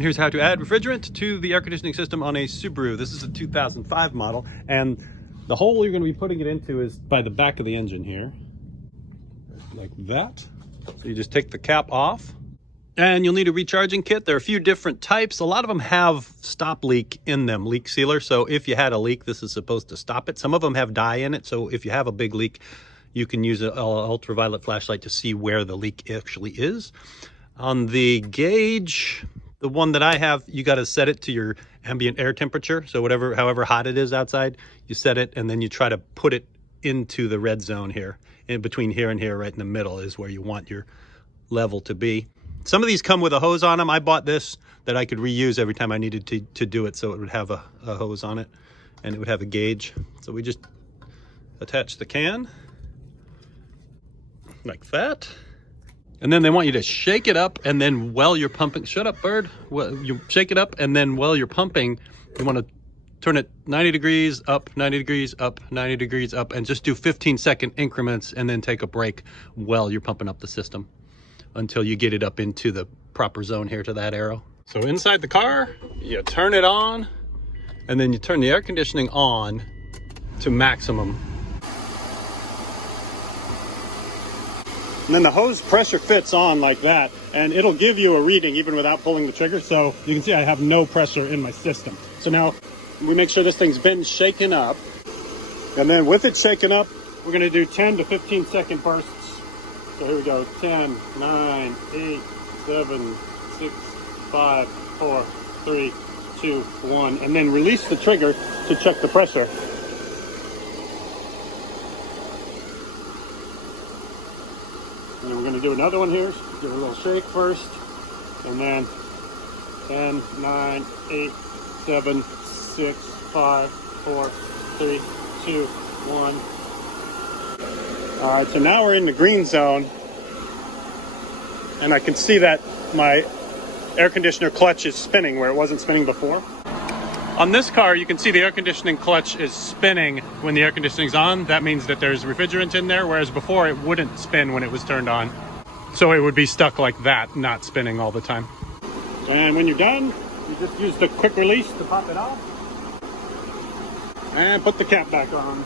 Here's how to add refrigerant to the air conditioning system on a Subaru. This is a 2005 model, and the hole you're going to be putting it into is by the back of the engine here, like that. So you just take the cap off, and you'll need a recharging kit. There are a few different types. A lot of them have stop leak in them, leak sealer. So if you had a leak, this is supposed to stop it. Some of them have dye in it, so if you have a big leak, you can use an ultraviolet flashlight to see where the leak actually is. On the gauge, the one that I have, you got to set it to your ambient air temperature. So however hot it is outside, you set it, and then you try to put it into the red zone here. In between here and here, right in the middle, is where you want your level to be. Some of these come with a hose on them. I bought this that I could reuse every time I needed to do it, so it would have a hose on it, and it would have a gauge. So we just attach the can like that. And then they want you to shake it up, and then while you're pumping, shut up, bird. Well, you shake it up, and then while you're pumping, you want to turn it 90 degrees up, 90 degrees up, 90 degrees up, and just do 15-second increments, and then take a break while you're pumping up the system until you get it up into the proper zone here to that arrow. So inside the car, you turn it on, and then you turn the air conditioning on to maximum. And then the hose pressure fits on like that, and it'll give you a reading even without pulling the trigger. So you can see I have no pressure in my system. So now we make sure this thing's been shaken up. And then with it shaken up, we're gonna do 10 to 15 second bursts. So here we go, 10, 9, 8, 7, 6, 5, 4, 3, 2, 1. And then release the trigger to check the pressure. And then we're going to do another one here. Give it a little shake first. And then 10, 9, 8, 7, 6, 5, 4, 3, 2, 1. All right, so now we're in the green zone. And I can see that my air conditioner clutch is spinning where it wasn't spinning before. On this car, you can see the air conditioning clutch is spinning when the air conditioning's on. That means that there's refrigerant in there, whereas before it wouldn't spin when it was turned on. So it would be stuck like that, not spinning all the time. And when you're done, you just use the quick release to pop it off. And put the cap back on.